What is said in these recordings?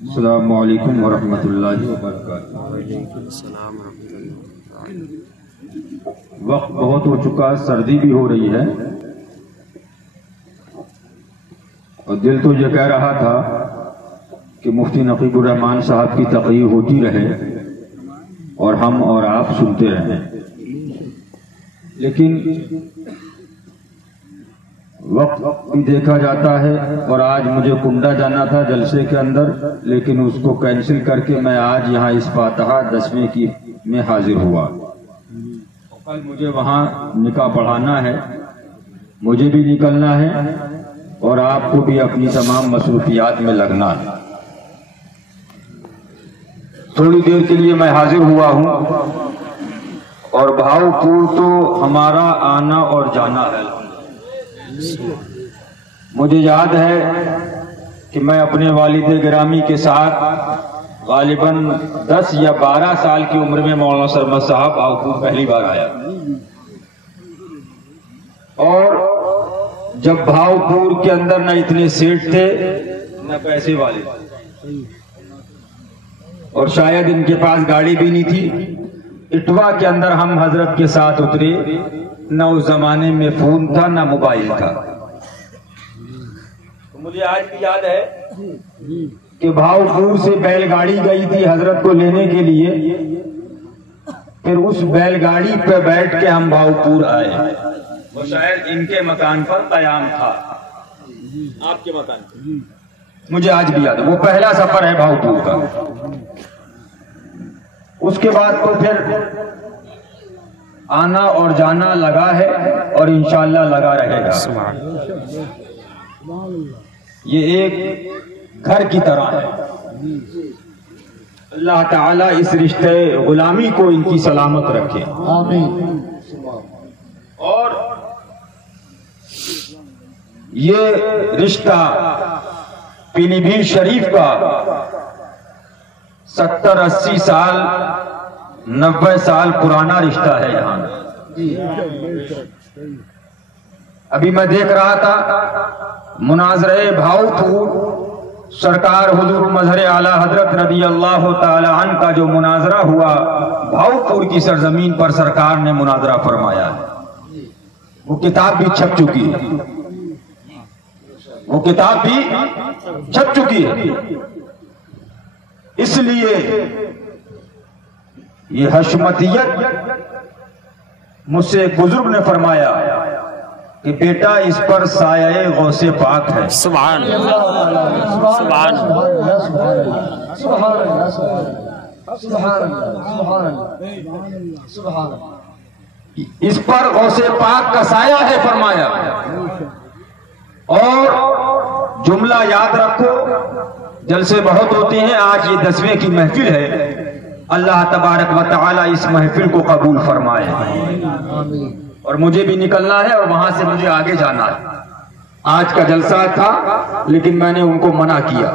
السلام علیکم ورحمۃ اللہ وبرکاتہ۔ وقت بہت ہو چکا، سردی بھی ہو رہی ہے اور دل تو یہ کہہ رہا تھا کہ مفتی نقیب الرحمان صاحب کی تقریر ہوتی رہے اور ہم اور آپ سنتے رہیں، لیکن وقت بھی دیکھا جاتا ہے اور آج مجھے کنڈا جانا تھا جلسے کے اندر، لیکن اس کو کینسل کر کے میں آج یہاں اس فاتحہ 10ویں کی میں حاضر ہوا۔ کل مجھے وہاں نکاح پڑھانا ہے، مجھے بھی نکلنا ہے اور آپ کو بھی اپنی تمام مصروفیات میں لگنا ہے۔ تھوڑی دیر کے لیے میں حاضر ہوا ہوں اور بھاؤ پور تو ہمارا آنا اور جانا ہے۔ مجھے یاد ہے کہ میں اپنے والد گرامی کے ساتھ غالباً 10 یا 12 سال کی عمر میں مولانا سرمد صاحب بھاؤپور پہلی بار آیا، اور جب بھاؤپور کے اندر نہ اتنے سیٹ تھے نہ پیسے والے، اور شاید ان کے پاس گاڑی بھی نہیں تھی۔ اٹوا کے اندر ہم حضرت کے ساتھ اترے، نہ اس زمانے میں فون تھا نہ موبائل تھا۔ تو مجھے آج بھی یاد ہے کہ بھاؤپور سے بیل گاڑی گئی تھی حضرت کو لینے کے لیے، پھر اس بیل گاڑی پہ بیٹھ کے ہم بھاؤپور آئے۔ وہ شاید ان کے مکان پر قیام تھا، آپ کے مکان پر، مجھے آج بھی یاد ہے۔ وہ پہلا سفر ہے بھاؤپور کا۔ اس کے بعد تو پھر آنا اور جانا لگا ہے اور انشاءاللہ لگا رہے گا۔ یہ ایک گھر کی طرح ہے۔ اللہ تعالیٰ اس رشتے غلامی کو ان کی سلامت رکھے، آمین۔ اور یہ رشتہ پیلی بھیت شریف کا 70-80 سال 90 سال پرانا رشتہ ہے یہاں۔ ابھی میں دیکھ رہا تھا مناظرہ بھاؤپور، سرکار حضور مظہر اعلیٰ حضرت رضی اللہ تعالی عنہ کا جو مناظرہ ہوا بھاؤپور کی سرزمین پر، سرکار نے مناظرہ فرمایا ہے۔ وہ کتاب بھی چھپ چکی ہے، وہ کتاب بھی چھپ چکی ہے۔ اس لیے یہ حشمتیت، مجھ سے ایک بزرگ نے فرمایا کہ بیٹا اس پر سایہ غوث پاک ہے۔ سبحان اللہ، سبحان اللہ، سبحان اللہ، اس پر غوث پاک کا سایہ ہے فرمایا۔ اور جملہ یاد رکھو، جلسے بہت ہوتے ہیں، آج یہ 10ویں کی محفل ہے، اللہ تبارک و تعالی اس محفل کو قبول فرمائے۔ اور مجھے بھی نکلنا ہے اور وہاں سے مجھے آگے جانا ہے۔ آج کا جلسہ تھا لیکن میں نے ان کو منع کیا۔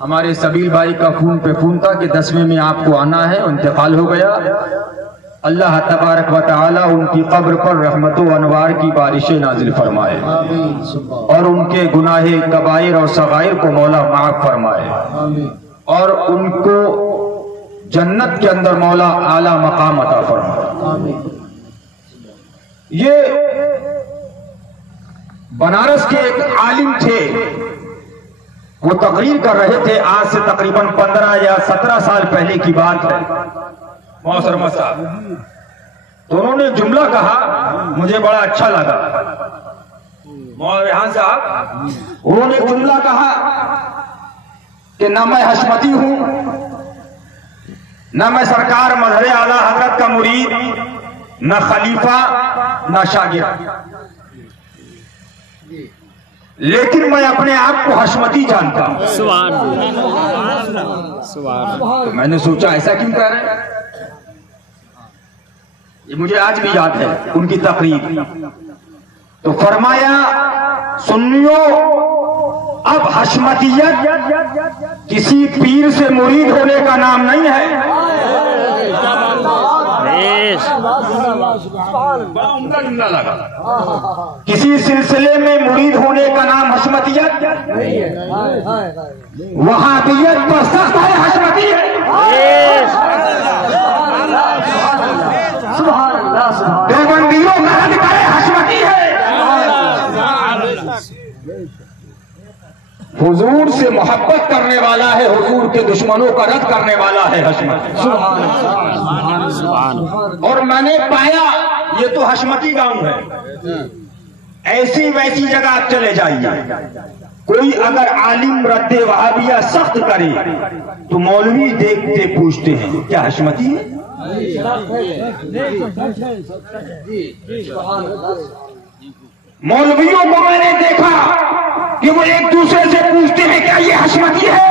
ہمارے سبیل بھائی کا فون پہ فون تھا کہ 10ویں میں آپ کو آنا ہے، انتقال ہو گیا۔ اللہ تبارک و تعالی ان کی قبر پر رحمت و انوار کی بارشیں نازل فرمائے اور ان کے گناہ کبائر اور صغائر کو مولا معاف فرمائے اور ان کو جنت کے اندر مولا اعلیٰ مقام عطا فرمائے۔ یہ بنارس کے ایک عالم تھے، وہ تقریر کر رہے تھے، آج سے تقریباً 15 یا 17 سال پہلے کی بات ہے، محترم صاحب۔ تو انہوں نے جملہ کہا، مجھے بڑا اچھا لگا۔ مولانا صاحب انہوں نے جملہ کہا کہ نہ میں حشمتی ہوں، نہ میں سرکار مظہر اعلیٰ حضرت کا مرید، نہ خلیفہ، نہ شاگرد، لیکن میں اپنے آپ کو حشمتی جانتا ہوں۔ سبحان اللہ، سبحان اللہ۔ تو میں نے سوچا ایسا کیوں کہہ رہے ہیں؟ یہ مجھے آج بھی یاد ہے ان کی تقریر۔ تو فرمایا سنیو، اب حشمتیت کسی پیر سے مرید ہونے کا نام نہیں ہے، بڑا عمدہ جملہ لگا. کسی سلسلے میں مرید ہونے کا نام حشمتیت، وہابیت پر سخت ہے حشمتی ہے. دیوبندیوں کا رد کرے حشمتی ہے. حضور سے محبت کرنے والا ہے، حضور کے دشمنوں کا رد کرنے والا ہے حشمتی. اور میں نے پایا یہ تو حشمتی گاؤں ہے. ایسی ویسی جگہ آپ چلے جائیے، کوئی اگر عالم رد وہابیہ سخت کرے تو مولوی دیکھتے پوچھتے ہیں کیا حشمتی ہے؟ مولویوں کو میں نے دیکھا کہ وہ ایک دوسرے سے پوچھتے ہیں کیا یہ حشمتی ہے؟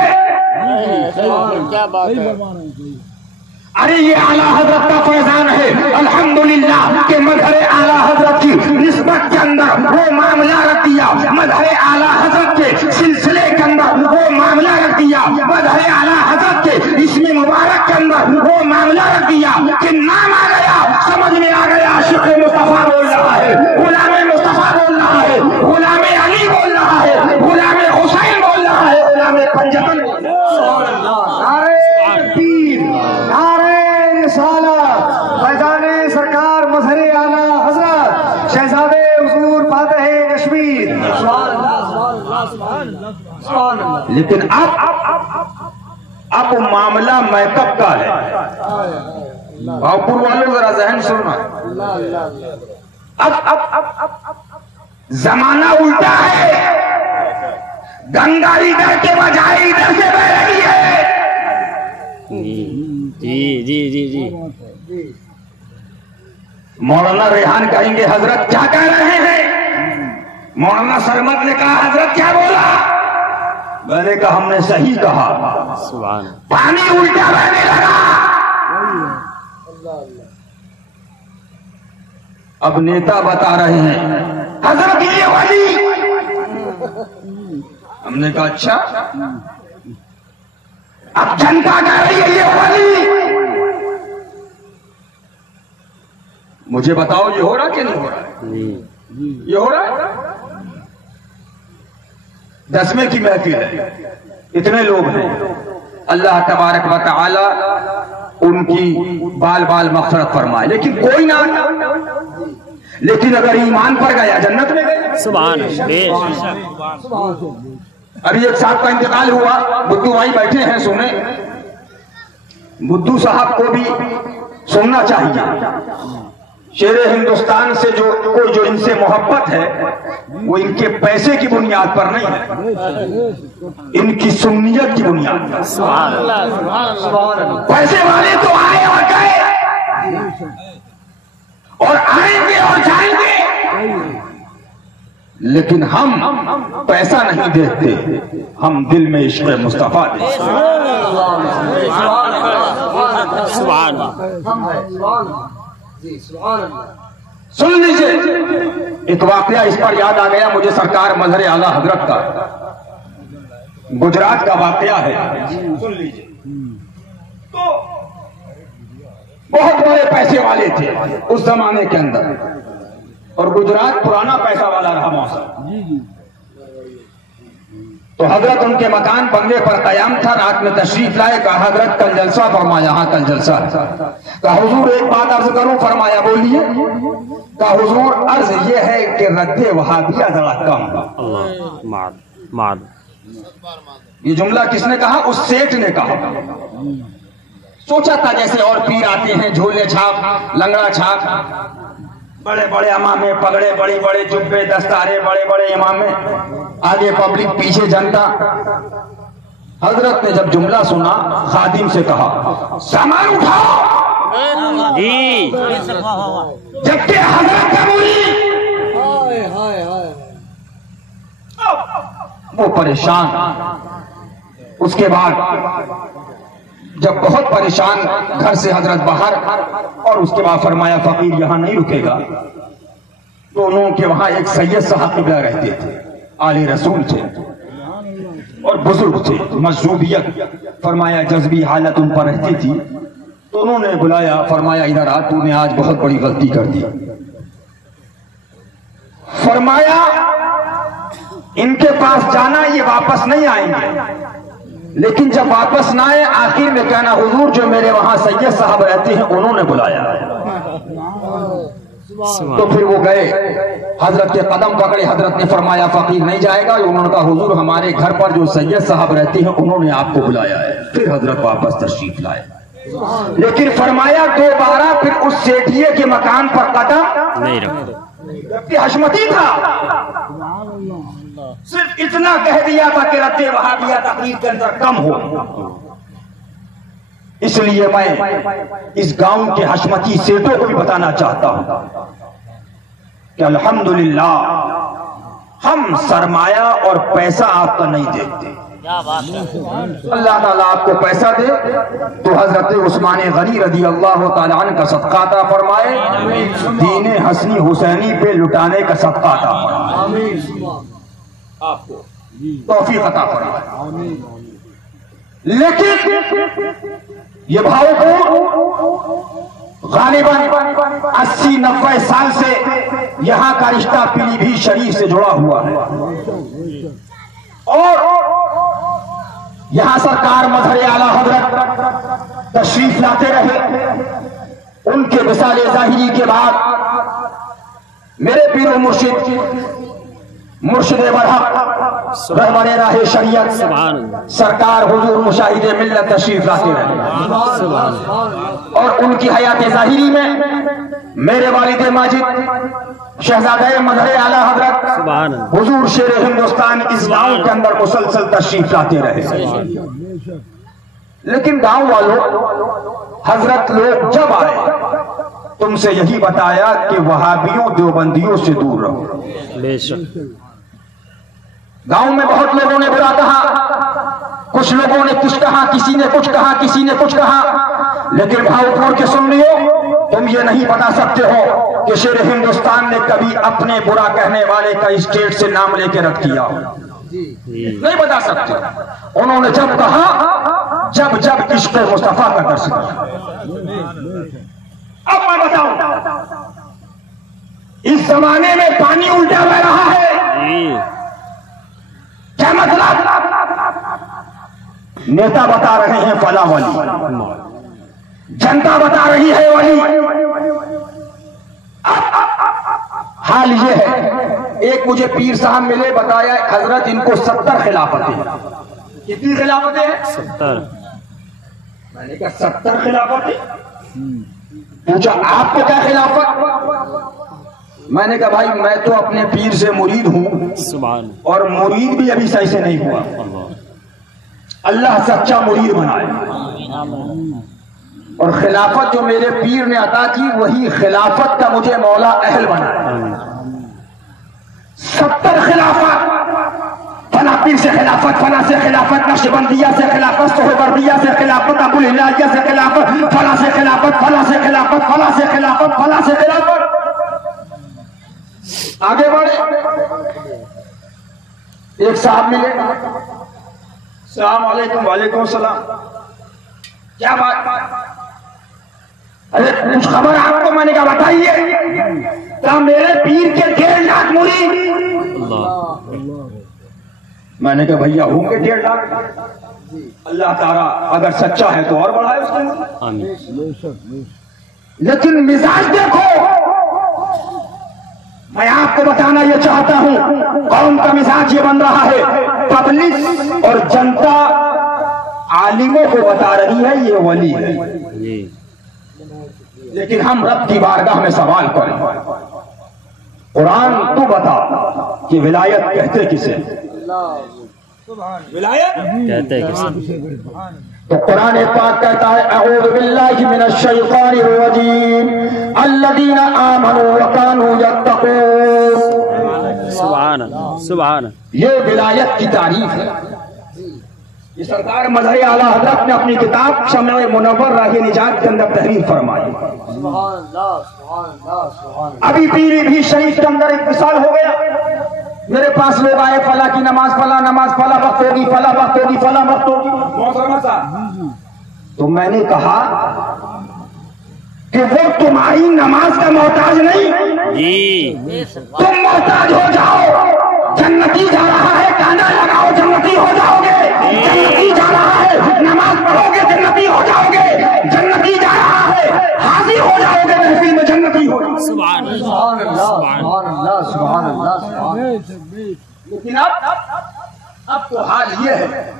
ارے یہ اعلیٰ حضرت کا فیضان ہے الحمدللہ کہ مظہر اعلیٰ حضرت کی نسبت کے اندر وہ معاملہ رکھ دیا، مظہر اعلیٰ حضرت کے سلسلے کے اندر وہ معاملہ رکھ دیا، مظہر اعلیٰ حضرت کے اسم مبارک کے اندر وہ معاملہ رکھ دیا کہ نام آ گیا، سمجھ میں آ گیا عاشق مصطفیٰ بول رہا ہے، غلام مصطفیٰ بول رہا ہے، غلام علی بول رہا ہے، غلام حسین بول رہا ہے، غلام پنجتن. فیضان سرکار مظہر اعلیٰ حضرت شہزادے حضور فاتح کشمیر. لیکن اب معاملہ میک اپ کا ہے. بھاؤپور والوں ذرا ذہن سننا، اب زمانہ الٹا ہے. گنگا ادھر کے بجائے ادھر سے بہ رہی ہے. جی جی جی جی. مولانا ریحان کہیں گے حضرت کیا کہہ رہے ہیں؟ مولانا سرمد نے کہا حضرت کیا بولا؟ میں نے کہا ہم نے صحیح کہا. پانی الٹا بہنے لگا. اب نیتا بتا رہے ہیں حضرت یہ ولی. ہم نے کہا اچھا. اب جنتا کہہ رہی ہے یہ ولی. مجھے بتاؤ یہ ہو رہا کہ نہیں ہو رہا؟ یہ ہو رہا؟ 10ویں کی محفل ہے، اتنے لوگ ہیں. اللہ تبارک و تعالی ان کی بال بال مغفرت فرمائے. لیکن کوئی نہ، لیکن اگر ایمان پر گیا جنت میں گیا. سبحان ابھی ایک صاحب کا انتقال ہوا، بدھو بھائی بیٹھے ہیں سنیں. بدھو صاحب کو بھی سننا چاہیے. شیر ہندوستان سے جو ان سے محبت ہے وہ ان کے پیسے کی بنیاد پر نہیں ہے، ان کی سنیت کی بنیاد پر. پیسے والے تو آئے اور گئے اور آئیں گے اور جائیں گے، لیکن ہم پیسہ نہیں دیکھتے، ہم دل میں عشق مصطفیٰ دیکھتے. سن لیجئے ایک واقعہ اس پر یاد آ گیا مجھے سرکار مظہر اعلیٰ حضرت کا. گجرات کا واقعہ ہے، سن لیجئے. تو بہت بڑے پیسے والے تھے اس زمانے کے اندر، اور گجرات پرانا پیسہ والا رہا موسم. تو حضرت ان کے مکان بنگلے پر قیام تھا. رات میں تشریف لائے، کہا حضرت کل جلسہ، فرمایا ہاں کل جلسہ. کہا حضور ایک بات عرض کروں، فرمایا بولیے. کہا حضور عرض یہ ہے کہ رد وہابیہ ذرا کم. یہ جملہ کس نے کہا؟ اس سیٹ نے کہا. سوچا تھا جیسے اور پیر آتے ہیں، جھولے چھاپ، لنگڑا چھاپ، بڑے بڑے امامے، پگڑے، بڑی بڑے جبے، دستارے، بڑے بڑے امامے، آگے پبلک، پیچھے جنتا. حضرت نے جب جملہ سنا خادم سے کہا سامان اٹھاؤ. جی جبکہ حضرت کا مرید وہ پریشان. اس کے بعد جب بہت پریشان گھر سے حضرت باہر، اور اس کے بعد فرمایا فقیر یہاں نہیں رکے گا. دونوں کے وہاں ایک سید صاحب قبلہ رہتے تھے، آل رسول تھے اور بزرگ تھے، مجذوبیت فرمایا جذبی حالت ان پر رہتی تھی. تو انہوں نے بلایا، فرمایا ادھر آ، تو نے آج بہت بڑی غلطی کر دی۔ فرمایا ان کے پاس جانا، یہ واپس نہیں آئیں گے، لیکن جب واپس نہ آئے آخر میں کہنا حضور جو میرے وہاں سید صاحب رہتے ہیں انہوں نے بلایا۔ تو پھر وہ گئے، حضرت کے قدم پکڑے، حضرت نے فرمایا فقیر نہیں جائے گا۔ انہوں نے کہا حضور ہمارے گھر پر جو سید صاحب رہتے ہیں انہوں نے آپ کو بلایا ہے۔ پھر حضرت واپس تشریف لائے، لیکن فرمایا دوبارہ پھر اس سیٹھیے کے مکان پر قدم نہیں رکھتے، کہ حشمتی تھا، صرف اتنا کہہ دیا تھا کہ رد وہابیہ تقریر کے اندر کم ہو۔ اس لیے میں اس گاؤں کے حشمتی سیٹوں کو بھی بتانا چاہتا ہوں کہ الحمدللہ ہم سرمایہ اور پیسہ آپ کا نہیں دیکھتے۔ اللہ تعالیٰ آپ کو پیسہ دے تو حضرت عثمان غنی رضی اللہ تعالیٰ عنہ کا صدقہ عطا فرمائے، دین حسنی حسینی پہ لٹانے کا صدقہ عطا فرمائے، آپ کو توفیق عطا فرمائے۔ لیکن یہ بھاؤ کو غالباً 80-90 سال سے یہاں کا رشتہ پیلی بھیت شریف سے جڑا ہوا ہے، اور یہاں سرکار مظہر اعلیٰ حضرت تشریف لاتے رہے۔ ان کے وصال ظاہری کے بعد میرے پیر و مرشد برحق رہبر راہ شریعت سرکار حضور مشاہد ملت تشریف لاتے رہے، اور ان کی حیات ظاہری میں میرے والد ماجد شہزادہ مظہر اعلیٰ حضرت حضور شیر ہندوستان اس گاؤں کے اندر مسلسل تشریف لاتے رہے۔ لیکن گاؤں والوں حضرت لوگ جب آئے تم سے یہی بتایا کہ وہابیوں دیوبندیوں سے دور رہو۔ بے شک گاؤں میں بہت لوگوں نے برا کہا، کچھ لوگوں نے کچھ کہا، کسی نے کچھ کہا، کسی نے کچھ کہا، لیکن بھاؤ پھوڑ کے سن لیو، تم یہ نہیں بتا سکتے ہو کہ شیر ہندوستان نے کبھی اپنے برا کہنے والے کا اسٹیٹ سے نام لے کے رد کیا ہو، نہیں بتا سکتے۔ انہوں نے جب کہا جب عشق مصطفیٰ کا درس دیا۔ اب میں بتاؤں، اس زمانے میں پانی الٹا بہ رہا ہے، کیا مطلب؟ نیتا بتا رہے ہیں فلاں ولی، جنتا بتا رہی ہے ولی۔ حال یہ ہے، ایک مجھے پیر صاحب ملے، بتایا حضرت ان کو 70 خلافتیں۔ کتنی خلافتیں ہیں؟ 70۔ میں نے کہا 70 خلافتیں؟ پوچھا آپ کو کیا خلافت؟ میں نے کہا بھائی میں تو اپنے پیر سے مرید ہوں، سبحان اور مرید بھی ابھی صحیح سے نہیں ہوا، اللہ سچا مرید بنائے، اور خلافت جو میرے پیر نے عطا کی وہی خلافت کا مجھے مولا اہل بنائے۔ 70 خلافت، فلاں پیر سے خلافت، فلاں سے خلافت، نقشبندیہ سے خلافت، سہروردیہ سے خلافت، ابوالہلالیہ سے خلافت، فلاں سے خلافت، فلاں سے خلافت، فلاں سے خلافت، فلاں سے خلافت۔ آگے بڑھے، ایک صاحب ملے، السلام علیکم۔ وعلیکم السلام، کیا بات؟ ارے کچھ خبر آپ کو؟ میں نے کہا بتائیے۔ کہا میرے پیر کے 1.5 لاکھ مرید۔ میں نے کہا بھیا ہوں گے 1.5 لاکھ، اللہ تعالیٰ اگر سچا ہے تو اور بڑھائے اس کے اندر، لیکن مزاج دیکھو۔ میں آپ کو بتانا یہ چاہتا ہوں قوم کا مزاج یہ بن رہا ہے، پبلک اور جنتا عالموں کو بتا رہی ہے یہ ولی ہے، لیکن ہم رب کی بارگاہ میں سوال کریں، قرآن تو بتا کہ ولایت کہتے کسے؟ ولایت کہتے کسے؟ تو قرآن پاک کہتا ہے اعوذ باللہ من الشیطان الرجیم الذین آمنوا وکانوا یتقون۔ سبحان اللہ، سبحان اللہ۔ یہ ولایت کی تعریف ہے۔ یہ سرکار مظہر اعلیٰ حضرت نے اپنی کتاب شمع منور راہ نجات کے اندر تحریر فرمائی۔ ابھی پیری بھی شریف کے اندر ایک مثال ہو گیا، میرے پاس لوگ آئے فلاں کی نماز فلاں وقت ہوگی، فلاں وقت ہوگی، فلاں وقت ہوگی، تو میں نے کہا کہ وہ تمہاری نماز کا محتاج نہیں، جی تم محتاج ہو جاؤ. جنتی جا رہا ہے گانا لگاؤ جنتی ہو جاؤ گے. جنتی جا رہا ہے نماز پڑھو گے جنتی ہو جاؤ گے. جنتی جا رہا ہے حاضر ہو جاؤ گے محفل میں جنتی ہو جاؤ. سبحان اللہ سبحان اللہ سبحان اللہ سبحان اللہ. لیکن اب تو حال یہ ہے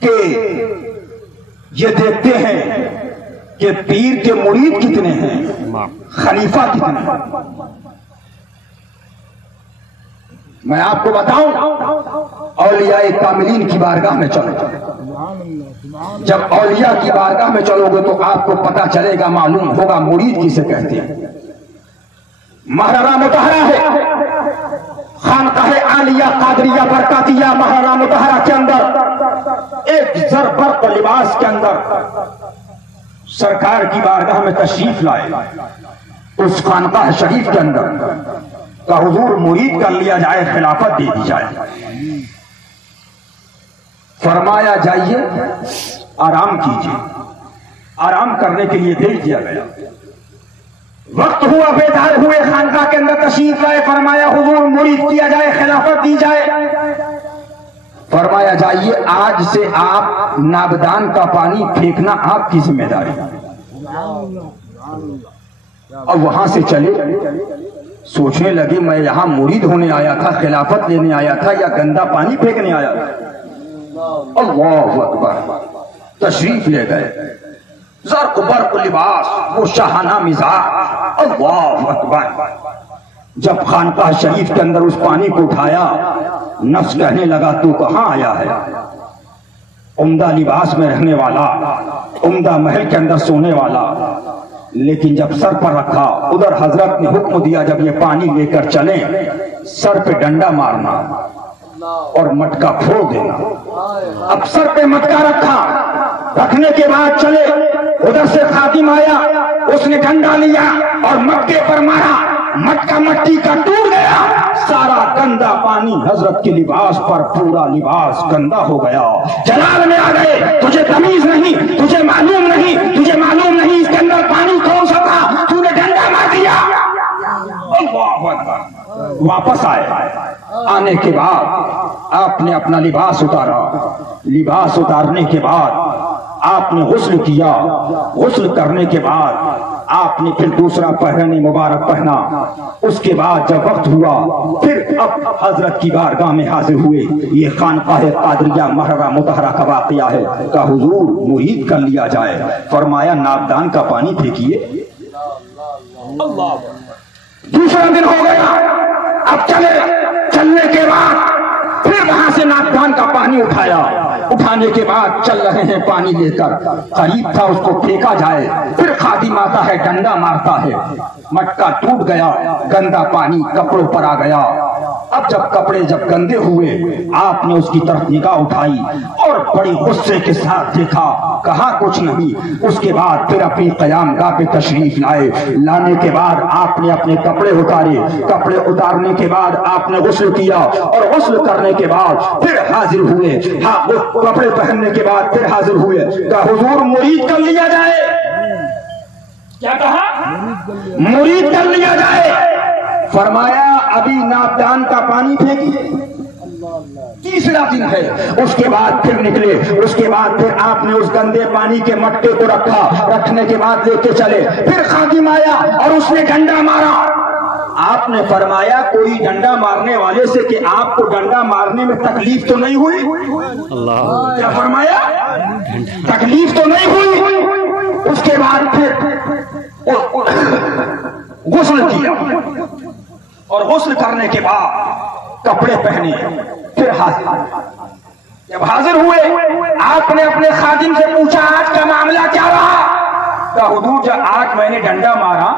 کہ یہ دیکھتے ہیں کہ پیر کے مرید کتنے ہیں، خلیفہ کتنے ہیں. میں آپ کو بتاؤں، اولیاء کاملین کی بارگاہ میں چلو. جب اولیاء کی بارگاہ میں چلو گے تو آپ کو پتا چلے گا، معلوم ہوگا مرید کسے کہتے ہیں. محررہ مطہرہ ہے، خانقاہ عالیہ قادریہ برکاتیہ محررہ مطہرہ کے اندر ایک زربرق لباس کے اندر سرکار کی بارگاہ میں تشریف لائے. اس خانقاہ شریف کے اندر کا حضور مرید کر لیا جائے، خلافت دے دی جائے. فرمایا جائیے آرام کیجیے. آرام کرنے کے لیے بھیج دیا گیا. وقت ہوا، بیدار ہوئے، خانقاہ کے اندر تشریف لائے. فرمایا حضور مرید کیا جائے، خلافت دی جائے. فرمایا جائیے آج سے آپ نابدان کا پانی پھینکنا آپ کی ذمہ داری. اور وہاں سے چلے، سوچنے لگے میں یہاں مرید ہونے آیا تھا، خلافت لینے آیا تھا، یا گندا پانی پھینکنے آیا تھا. اللہ اکبر. تشریف لے گئے، زرق برق لباس، وہ شاہانہ مزاج. اللہ اکبر. جب خانقاہ شریف کے اندر اس پانی کو اٹھایا، نفس کہنے لگا تو کہاں آیا ہے؟ عمدہ لباس میں رہنے والا، عمدہ محل کے اندر سونے والا. لیکن جب سر پر رکھا، ادھر حضرت نے حکم دیا جب یہ پانی لے کر چلیں سر پہ ڈنڈا مارنا اور مٹکا پھوڑ دینا. اب سر پہ مٹکا رکھا، رکھنے کے بعد چلے. ادھر سے خادم آیا، اس نے ڈنڈا لیا اور مٹکے پر مارا. مٹکا مٹی کا ٹوٹ گیا، سارا گندا پانی حضرت کے لباس پر، پورا لباس گندا ہو گیا. جلال میں آ گئے، تجھے تمیز نہیں، تجھے معلوم نہیں، تجھے معلوم نہیں اس کے اندر پانی کون سا تھا، تو نے ڈنڈا مار دیا. اللہ اکبر. واپس آئے. آنے کے بعد آپ نے اپنا لباس اتارا. لباس اتارنے کے بعد آپ نے غسل کیا. غسل کرنے کے بعد آپ نے پھر دوسرا پہرن مبارک پہنا. اس کے بعد جب وقت ہوا پھر اب حضرت کی بارگاہ میں حاضر ہوئے. یہ خانقاہ قادریہ محررہ مطہرہ کا واقعہ ہے. کہ حضور مرید کر لیا جائے. فرمایا نابدان کا پانی پھینکیے. دوسرا دن ہو گیا، اب چلنے کے بعد پھر وہاں سے نابدان کا پانی اٹھایا. اٹھانے کے بعد چل رہے ہیں پانی لے کر. قریب تھا اس کو پھینکا جائے، پھر خادم آتا ہے ڈنڈا مارتا ہے. مٹکا ٹوٹ گیا، گندا پانی کپڑوں پر آ گیا. اب جب کپڑے جب گندے ہوئے، آپ نے اس کی طرف نگاہ اٹھائی اور بڑی غصے کے ساتھ دیکھا، کہا کچھ نہیں. اس کے بعد پھر اپنی قیام گاہ پہ تشریف لائے. لانے کے بعد آپ نے اپنے کپڑے اتارے. کپڑے اتارنے کے بعد آپ نے غسل کیا اور غسل کرنے کے بعد پھر حاضر ہوئے. کپڑے پہننے کے بعد پھر حاضر ہوئے. کہ حضور مرید کر لیا جائے. کیا کہا؟ مرید کر لیا جائے. فرمایا ابھی نابدان کا پانی پھینکیے. تیسرا دن ہے. اس کے بعد پھر نکلے. اس کے بعد پھر آپ نے اس گندے پانی کے مٹکے کو رکھا. رکھنے کے بعد لے کے چلے. پھر خادم آیا اور اس نے ڈنڈا مارا. آپ نے فرمایا کوئی ڈنڈا مارنے والے سے کہ آپ کو ڈنڈا مارنے میں تکلیف تو نہیں ہوئی؟ اللہ. کیا فرمایا؟ تکلیف تو نہیں ہوئی. اس کے بعد پھر غسل کیا اور غسل کرنے کے بعد کپڑے پہنے. پھر جب حاضر ہوئے آپ نے اپنے خادم سے پوچھا آج کا معاملہ کیا رہا؟ کہ حضور جب آج میں نے ڈنڈا مارا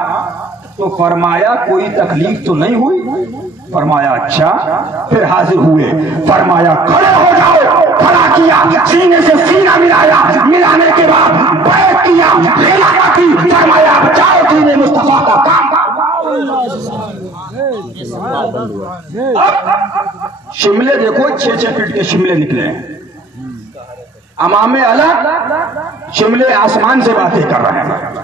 تو فرمایا کوئی تکلیف تو نہیں ہوئی. فرمایا اچھا. پھر حاضر ہوئے. فرمایا کھڑے ہو جاؤ. کھڑا کیا، سینے سے سینہ ملایا. ملانے کے بعد بیعت کیا، خلافت کی. فرمایا جاؤ دین مصطفیٰ کا کام. شملے دیکھو 6-6 فٹ کے شملے نکلے ہیں. امامے الگ، شملے آسمان سے باتیں کر رہے ہیں.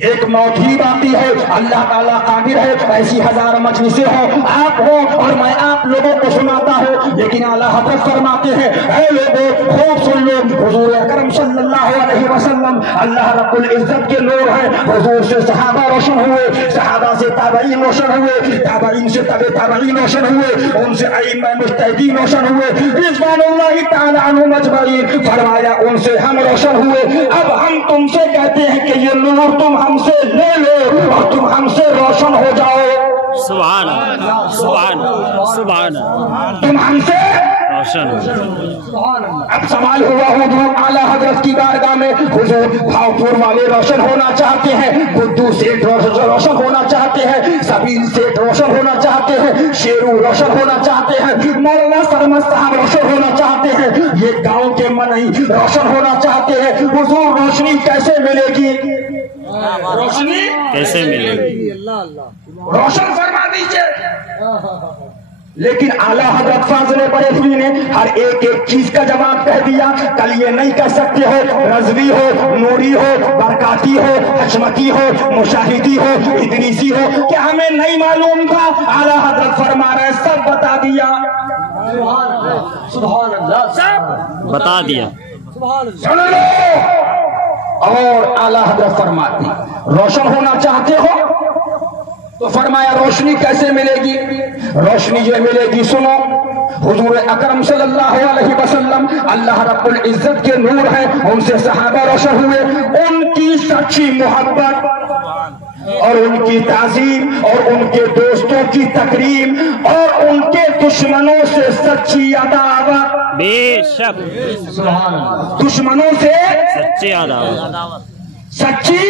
ایک موت ہی باقی ہے. اللہ تعالیٰ قادر ہے ایسی ہزار مجلسیں ہوں آپ ہو اور میں آپ لوگوں کو سناتا ہوں, لیکن اعلیٰ حضرت فرماتے ہیں اے لوگوں خوب سن لو, حضور اکرم صلی اللہ علیہ وسلم اللہ رب العزت کے نور ہے. حضور سے صحابہ روشن ہوئے, صحابہ سے تابعین روشن ہوئے, تابعین سے تابعین روشن ہوئے, ان سے ائمہ مجتہدین روشن ہوئے, رضوان اللہ تعالی عنہم اجمعین. فرمایا ان سے ہم روشن ہوئے. اب ہم تم سے کہتے ہیں کہ یہ نور تم ہم سے لے لو اور تم ہم سے روشن ہو جاؤ. سبحان اللہ, سبحان اللہ, سبحان اللہ. تم ہم سے روشن. اب سوال ہوا حضور اعلیٰ حضرت کی بارگاہ میں, حضور بھاؤپور والے روشن ہونا چاہتے ہیں, بدو سیٹھ روشن ہونا چاہتے ہیں, سبیل سیٹھ روشن ہونا چاہتے ہیں, شیرو روشن ہونا چاہتے ہیں, مولانا سرمد صاحب روشن ہونا چاہتے ہیں, یہ گاؤں کے منئی روشن ہونا چاہتے ہیں. حضور روشنی کیسے ملے گی؟ روشنی کیسے ملے گی؟ روشن فرما دیجئے. لیکن اعلیٰ حضرت فاضل بریلوی نے ہر ایک چیز کا جواب کہہ دیا. کل یہ نہیں کہہ سکتے ہو رضوی ہو, نوری ہو, برکاتی ہو, حشمتی ہو, مشاہدی ہو, ادریسی ہو, کیا ہمیں نہیں معلوم تھا؟ اعلیٰ حضرت فرما رہے سب بتا دیا. سبحان اللہ, سب بتا دیا. سن لو. اور اعلیٰ حضرت فرماتے روشن ہونا چاہتے ہو تو فرمایا روشنی کیسے ملے گی؟ روشنی یہ ملے گی, سنو. حضور اکرم صلی اللہ علیہ وسلم اللہ رب العزت کے نور ہیں, ان سے صحابہ روشن ہوئے. ان کی سچی محبت اور ان کی تعظیم اور ان کے دوستوں کی تکریم اور ان کے دشمنوں سے سچی عداوت. بے شک دشمنوں سے سچی عداوت, سچی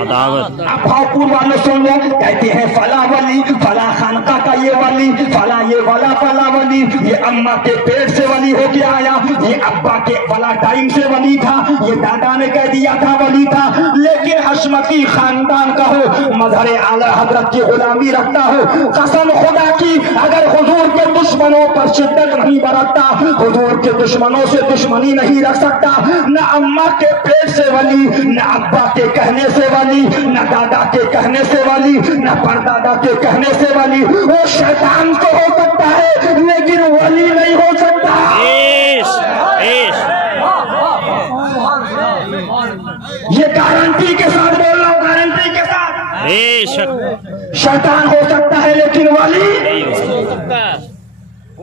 عداوت. اب بھاؤپور والے سن لو, کہتے ہیں فلاں ولی, فلاں خانقاہ کا یہ ولی, فلاں یہ والا فلاں ولی, یہ اماں کے پیٹ سے ولی ہو کے آیا, یہ ابا کے فلاں ٹائم سے ولی تھا, یہ دادا نے کہہ دیا تھا ولی تھا. لیکن حشمتی خاندان کا ہو, مظہر اعلیٰ حضرت کی غلامی رکھتا ہو, قسم خدا کی اگر حضور کے دشمنوں پر شدت نہیں برتتا, حضور کے دشمنوں سے دشمنی نہیں رکھ سکتا, نہ اماں کے پیٹ سے ولی, نہ ابا کے کہنے سے ولی, نہ دادا کے کہنے سے ولی, نہ پردادا کے کہنے سے ولی. وہ شیطان تو ہو سکتا ہے لیکن ولی نہیں ہو سکتا. یہ گارنٹی کے ساتھ بول رہا ہوں, گارنٹی کے ساتھ. شیطان ہو سکتا ہے لیکن ولی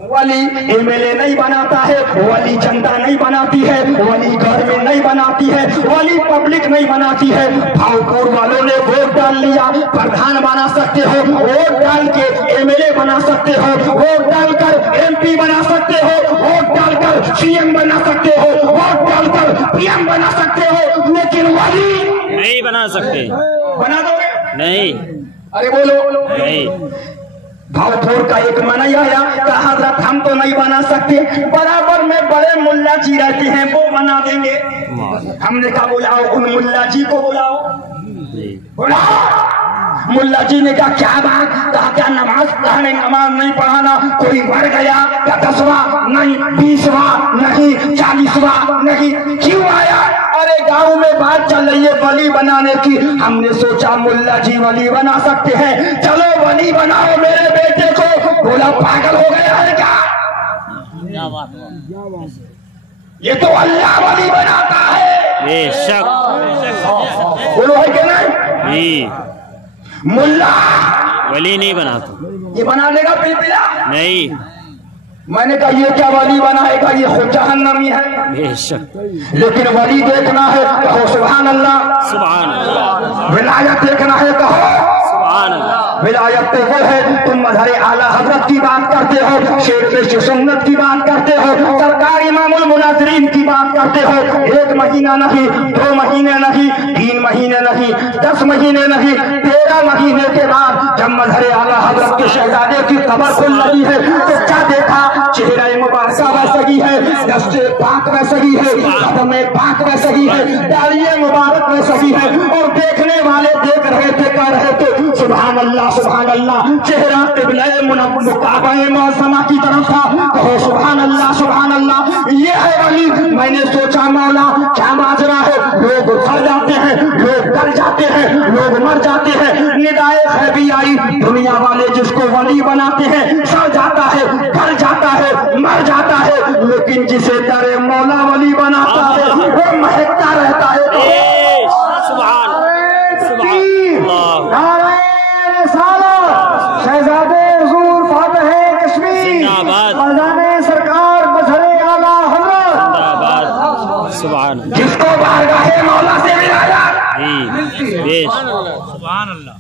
ولی ایم ایل اے نہیں بناتا ہے, ولی چندہ نہیں بناتی ہے, ولی گورنمنٹ نہیں بناتی ہے, ولی پبلک نہیں بناتی ہے. بھاؤپور والوں نے ووٹ ڈال لیا, پردھان بنا سکتے ہو, ووٹ ڈال کے ایم ایل اے بنا سکتے ہو, ووٹ ڈال کر ایم پی بنا سکتے ہو, ووٹ ڈال کر سی ایم بنا سکتے ہو, ووٹ ڈال کر پی ایم بنا سکتے ہو, لیکن ولی نہیں بنا سکتے. بنا دو گے؟ نہیں. ارے بولو نہیں. بھاؤپور کا ایک منئی آیا, کہا حضرت ہم تو نہیں بنا سکتے, برابر میں بڑے ملا جی رہتے ہیں وہ بنا دیں گے. ہم نے کہا بلاؤ ان ملا جی کو, بلاؤ بلاؤ. ملا جی نے کہا کیا بات؟ کہا کیا نماز پڑھنے, نماز نہیں پڑھانا, کوئی مر گیا کیا 10واں نہیں, 20واں نہیں, 40واں نہیں, کیوں آیا؟ ارے گاؤں میں بات چل رہی ہے ولی بنانے کی, ہم نے سوچا ملا جی ولی بنا سکتے ہیں, چلو ولی بناؤ میرے بیٹے کو. بولا پاگل ہو گیا ہے کیا؟ یہ تو اللہ ولی بناتا ہے. بے شک. بولو ہے کہ نہیں؟ ملا ولی نہیں بناتا. یہ بنا لے گا پلپلا؟ نہیں. میں نے کہا یہ کیا ولی بنائے گا, یہ خود جہنمی ہے. بے شک. لیکن ولی دیکھنا ہے کہو سبحان اللہ. سبحان اللہ. ولایت دیکھنا ہے کہو سبحان اللہ. ولایت تو وہ ہے, تم مظہر اعلیٰ حضرت کی بات کرتے ہو, شیر سنت کی بات کرتے ہو, سرکار امام المناظرین کی بات کرتے ہو. 1 مہینہ نہیں, 2 مہینے نہیں, 3 مہینے نہیں, 10 مہینے نہیں, 13 مہینے کے بعد جب مظہر اعلیٰ حضرت کے شہزادے کی قبر کھل رہی ہے تو کیا دیکھا؟ چہرہ مبارکہ ویسے ہے, دست پاک ویسے ہے, قدم پاک ویسے ہے, داڑھی مبارک ویسے ہے, اور دیکھنے والے دیکھ رہے تھے, کہہ رہے تھے سبحان اللہ سبحان اللہ، چہرہ قبلہ کعبہ معظمہ کی طرف تھا، کہو سبحان اللہ سبحان اللہ، یہ ہے ولی۔ میں نے سوچا مولا کیا ماجرا ہے، لوگ سڑ جاتے ہیں، لوگ ڈر جاتے ہیں، لوگ مر جاتے ہیں، ندائے غیبی آئی، دنیا والے جس کو ولی بناتے ہیں سڑ جاتا ہے، ڈر جاتا ہے، مر جاتا ہے، لیکن جسے ڈرے مولا ولی بناتا ہے وہ مہکتا رہتا ہے۔ سبحان شہزادے حضور فاتح کشمیر خزانہ سرکار مظہر اعلیٰ حضرت سبحان جس کو بارگاہ مولا سے ملایا۔ سبحان اللہ۔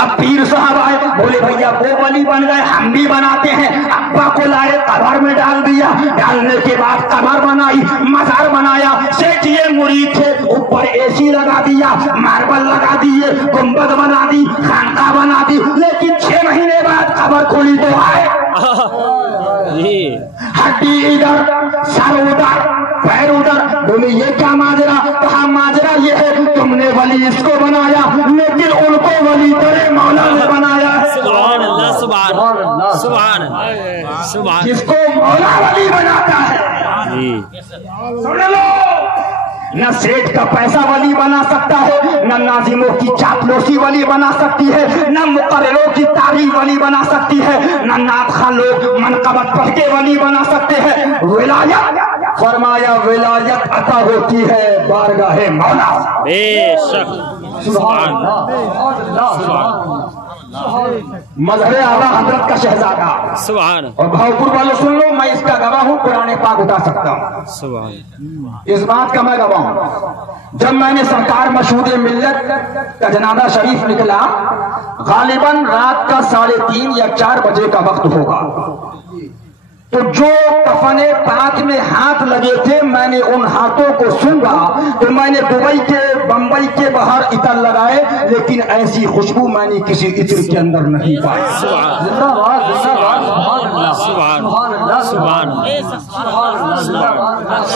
اب پیر صاحب آئے، بولے بھیا وہ ولی بن گئے، ہم بھی بناتے ہیں۔ ابا کو لائے، قبر میں ڈال دیا، ڈالنے کے بعد قبر بنائی، مزار بنایا، سیٹ یہ مرید تھے، اوپر اے سی لگا دیا، ماربل لگا دیے، گنبد بنا دی، خانقاہ بنا دی، لیکن 6 مہینے بعد قبر کھولی تو آئے، ہڈی ادھر، سر ادھر، پیر ادھر، بولے یہ کیا ماجرا؟ کہا ماجرا یہ ہے تم نے ولی اس کو بنایا، لیکن ان کو ولی تیرے مولا نے بنایا ہے۔ سبحان اللہ سبحان اللہ سبحان سبحان۔ جس کو مولا ولی بناتا ہے، سن لو، نہ سیٹ کا پیسہ ولی بنا سکتا ہے، نہ ناظموں کی چاپلوسی ولی بنا سکتی ہے، نہ مقرروں کی تعریف ولی بنا سکتی ہے، نہ نعت خواہ لوگ منقبت پڑھ کے ولی بنا سکتے ہیں۔ ولایت، فرمایا ولایت عطا ہوتی ہے بارگاہ مولا۔ بے شک سبحان مظہر اعلیٰ حضرت کا شہزادہ، سبحان اور بھاؤپور والے سن لو، میں اس کا گواہ ہوں، قرآن پاک اٹھا سکتا ہوں، سبحان اس بات کا میں گواہ ہوں۔ جب میں نے سرکار مشہود ملت کا جنازہ شریف نکلا، غالباً رات کا 3:30 یا 4 بجے کا وقت ہوگا، تو جو کفن پاک میں ہاتھ لگے تھے میں نے ان ہاتھوں کو سونگا، تو میں نے دبئی کے بمبئی کے باہر عطر لگائے، لیکن ایسی خوشبو میں نے کسی عطر کے اندر نہیں پائی۔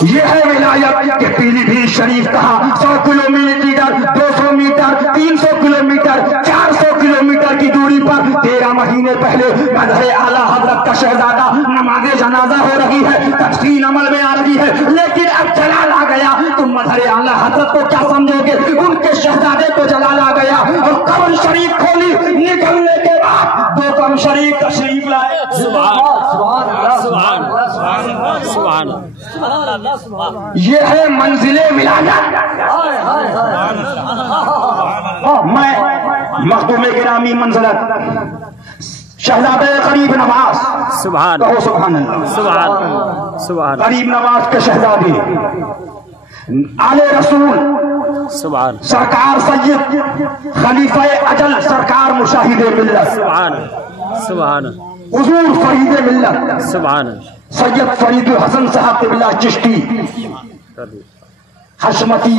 یہ ہے ولایت کہ پیلی بھیت شریف کہا 100 کلومیٹر، 200 میٹر، 300 کلومیٹر، 400 کلومیٹر کی دوری پر 13 مہینے پہلے مظہر اعلیٰ حضرت کا شہزادہ نماز جنازہ ہو رہی ہے، تدفین عمل میں آ رہی ہے، لیکن اب جلال آ گیا، تم مظہر اعلیٰ حضرت کو کیا سمجھو گے؟ ان کے شہزادے کو جلال آ گیا، اور قبر شریف کھولی، نکلنے کے بعد 2 قبر شریف تشریف لائے۔ یہ ہے منزل ولایت۔ میں مخدوم گرامی منزلت شہزادہ غریب نواز، سبحان کہو سبحان اللہ، سبحان سبحان غریب نواز کے شہزادے آل رسول سبحان سرکار سید خلیفہ اجل سرکار مشاہد ملت سبحان سبحان حضور فرید ملت سبحان سید فرید الحسن صاحب قبلہ چشتی حشمتی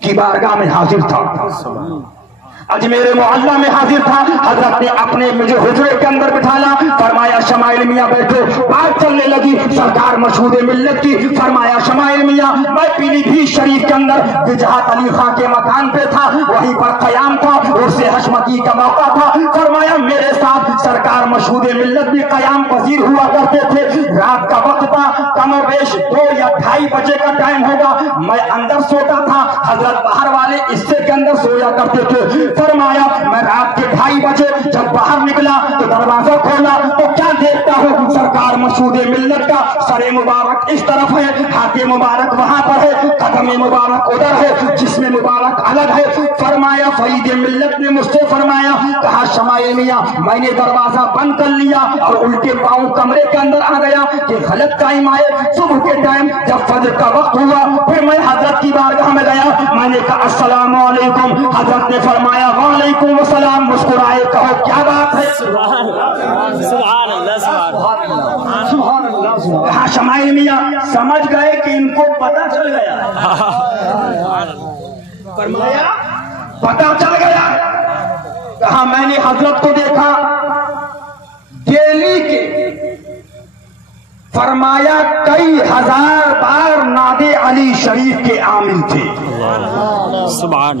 کی بارگاہ میں حاضر تھا، اجمیر معلیٰ میں حاضر تھا۔ حضرت نے اپنے مجھے حجرے کے اندر بٹھایا، فرمایا شمائل میاں بیٹھو، بات چلنے لگی سرکار مشہود ملت کی۔ فرمایا شمائل میاں، میں پیلی بھیت شریف کے اندر بجہت علی خان کے مکان پہ تھا، وہیں پر قیام تھا، عرس حشمتی کا موقع تھا۔ فرمایا میرے ساتھ سرکار مشہود ملت بھی قیام پذیر ہوا کرتے تھے، رات کا وقت تھا، کم و بیش 2 یا 2:30 بجے کا ٹائم ہوگا، میں اندر سوتا تھا، حضرت باہر والے حصے کے اندر سویا کرتے تھے۔ فرمایا میں رات کے 2:30 بجے جب باہر نکلا تو دروازہ کھولا تو کیا دیکھتا ہوں، سرکار مشہود ملت کا سر مبارک اس طرف ہے، ہاتھ مبارک وہاں پر ہے، قدم مبارک ادھر ہے، جسم مبارک الگ ہے۔ فرمایا فرید ملت نے مجھ سے فرمایا، کہا شمائل میاں میں نے دروازہ بند کر لیا اور الٹے پاؤں کمرے کے اندر آ گیا کہ غلط ٹائم آئے، صبح کے ٹائم جب فجر کا وقت ہوا، پھر میں حضرت کی بارگاہ میں گیا، میں نے کہا السلام علیکم، حضرت نے فرمایا وعلیکم السلام، مسکرائے، کہو کیا بات ہے؟ سبحان اللہ سبحان اللہ۔ کہا شمائل میاں سمجھ گئے کہ ان کو پتہ چل گیا، فرمایا پتہ چل گیا۔ کہا میں نے حضرت کو دیکھا دہلی کے، فرمایا کئی ہزار بار ناد علی شریف کے عامل تھے، سبحان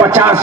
50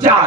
4,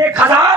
1000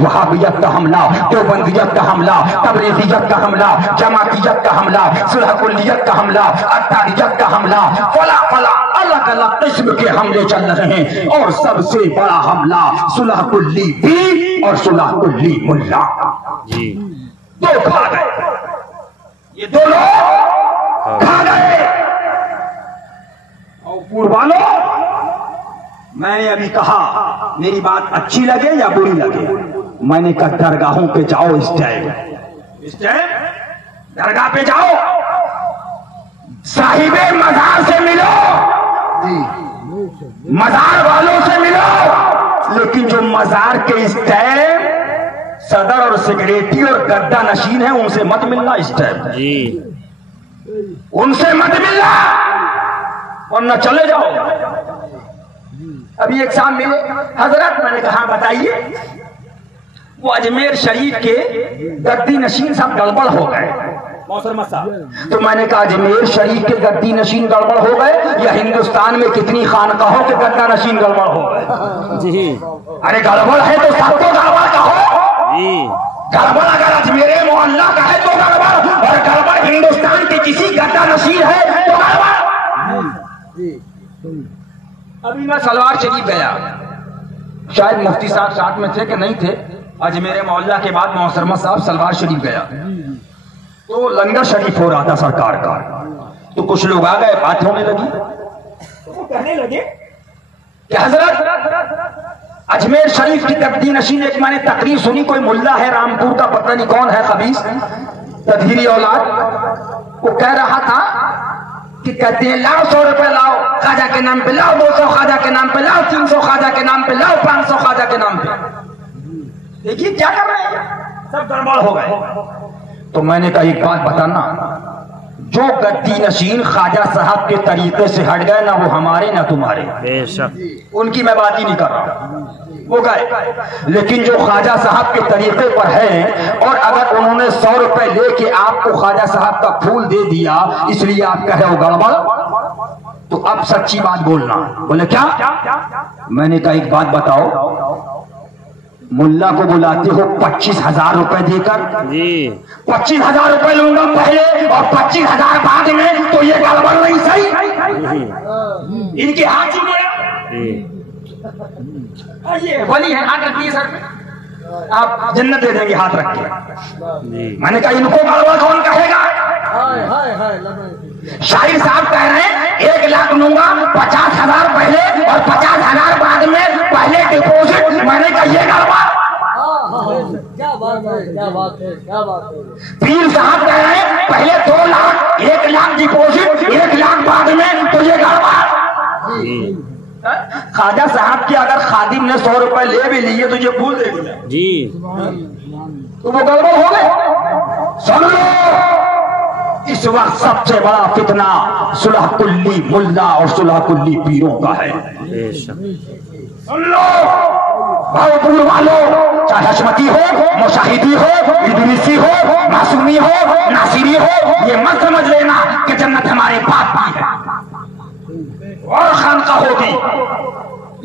وہابیت کا حملہ، دیوبندیت کا حملہ، تبلیغیت کا حملہ، جماعتیت کا حملہ، صلح کلیت کا حملہ، اتحادیت کا حملہ، فلا الگ الگ قسم کے حملے چل رہے ہیں، اور سب سے بڑا حملہ صلح کلی پیر اور صلح کلی ملا۔ دو کھا گئے، یہ دو لوگ کھا گئے۔ اور پوروالو، میں نے ابھی کہا میری بات اچھی لگے یا بری لگے، میں نے کہا درگاہوں پہ جاؤ، اس ٹائم درگاہ پہ جاؤ، صاحب مزار سے ملو، مزار والوں سے ملو، لیکن جو مزار کے اس ٹائم صدر اور سیکریٹری اور گدہ نشین ہیں ان سے مت ملنا، اس ٹائم ان سے مت ملنا، ورنہ چلے جاؤ۔ ابھی ایک صاحب ملے، حضرت، میں نے کہا بتائیے، وہ اجمیر شریف کے گدی نشین صاحب گڑبڑ ہو گئے، تو میں نے کہا اجمیر شریف کے گدی نشین گڑبڑ ہو گئے یا ہندوستان میں کتنی خانقاہوں کے گدہ نشین گڑبڑ ہو گئے؟ ارے گڑبڑ ہے تو سب کو گڑبڑ کہو، گڑبڑ اگر اجمیر محلہ کا ہے تو گڑبڑ، اور گڑبڑ ہندوستان کے کسی گدہ نشین ہے تو گڑبڑ۔ ابھی میں سلوار شریف گیا، شاید مفتی صاحب ساتھ میں تھے کہ نہیں تھے، اجمیر محلہ کے بعد محترمہ صاحب سلوار شریف گیا تو لنگر شریف ہو رہا تھا سرکار کا، تو کچھ لوگ آ گئے، بات ہونے لگی، تو کہنے لگے کہ حضرت اجمیر شریف کی گدی نشین، ایک میں نے تقریر سنی، کوئی ملا ہے رامپور کا، پتہ نہیں کون ہے، خبیث تدہیری اولاد، وہ کہہ رہا تھا کہ کہتے ہیں لاؤ 100 روپے لاؤ خواجہ کے نام پہ، لاؤ 200 خواجہ کے نام پہ، لاؤ 300 خواجہ کے نام پہ، لاؤ 500 خواجہ کے نام پہ۔ دیکھیے کیا کر رہے ہیں، سب گڑبڑ ہو گئے۔ تو میں نے کہا ایک بات بتانا، جو گدی نشین خواجہ صاحب کے طریقے سے ہٹ گئے، نہ وہ ہمارے نہ تمہارے، ان کی میں بات ہی نہیں کر رہا، وہ گئے، لیکن جو خواجہ صاحب کے طریقے پر ہے، اور اگر انہوں نے 100 روپے لے کے آپ کو خواجہ صاحب کا پھول دے دیا اس لیے آپ کہہ رہے ہو گڑبڑ، تو اب سچی بات بولنا۔ بولے کیا؟ میں نے کہا ایک بات بتاؤ، ملا کو بلاتے ہو 25,000 روپے دے کر، 25,000 روپے لوں گا پہلے اور 25,000 بعد میں، تو یہ گڑبڑ نہیں صحیح؟ ان کے ہاتھ یہ ولی ہے، ہاتھ رکھیے سر پہ، آپ جنت دے دیں گے ہاتھ رکھ کے۔ میں نے کہا ان کو گڑبڑ کون کہے گا؟ شاعر صاحب کہہ رہے ہیں 1 لاکھ لوں گا، 50,000 پہلے اور 50,000 بعد میں، پہلے ڈپوزٹ۔ میں نے کہا یہ گڑبڑ۔ پیر صاحب کہہ رہے ہیں پہلے 2 لاکھ، 1 لاکھ ڈپوزٹ، 1 لاکھ بعد میں، تو یہ گڑبڑ۔ خواجہ صاحب کی اگر خادم نے 100 روپے لے بھی لیے تو یہ بھول دے گا جی، تو وہ گڑبڑ ہو گئے۔ سن لو، اس وقت سب سے بڑا فتنہ صلح کلی ملا اور صلح کلی پیروں کا ہے۔ سن لو بھاؤپور والوں، چاہے حشمتی ہو، مشاہدی ہو، ادریسی ہو، معصومی ہو، ناصری ہو، یہ مت سمجھ لینا کہ جنت ہمارے باپ کی ہے اور خانقاہ ہوگی،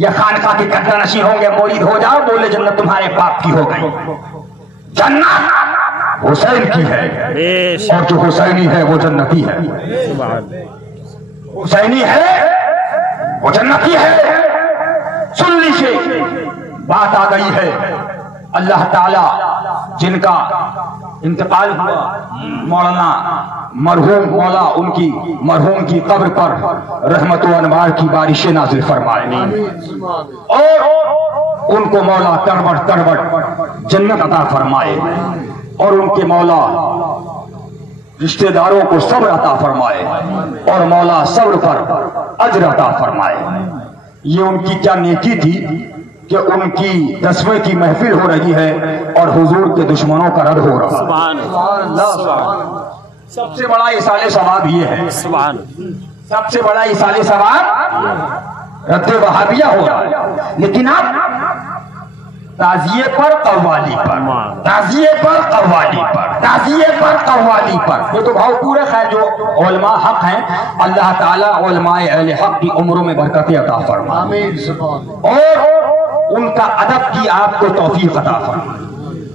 یا خانقاہ کے گدہ نشین ہوں گے، مرید ہو جاؤ، بولے جنت تمہارے باپ کی ہو گئی۔ جنت حسین کی ہے، اور جو حسینی ہے وہ جنتی ہے، حسینی ہے وہ جنتی ہے۔ سن لیجیے، بات آ گئی ہے، اللہ تعالیٰ جن کا انتقال ہوا، مولانا مرحوم مولا ان کی مرحوم کی قبر پر رحمت و انوار کی بارشیں نازل فرمائے، اور ان کو مولا تڑبڑ جنت عطا فرمائے، اور ان کے مولا رشتہ داروں کو صبر عطا فرمائے، اور مولا صبر پر اجر عطا فرمائے۔ یہ ان کی کیا نیکی تھی کہ ان کی 10ویں کی محفل ہو رہی ہے اور حضور کے دشمنوں کا رد ہو رہا ہے۔ سب سے بڑا ایصال ثواب یہ ہے، سب سے بڑا ایصال ثواب رد وہابیہ ہو رہا ہے۔ لیکن اب تعزیے پر قوالی پر، تعزیے پر قوالی پر، تعزیے پر قوالی پر، یہ تو بہت پورے خیر جو علماء حق ہیں، اللہ تعالیٰ علماء اہل حق کی عمروں میں برکت عطا فرمائے، اور ان کا ادب کی آپ کو توفیق عطا فرمائے۔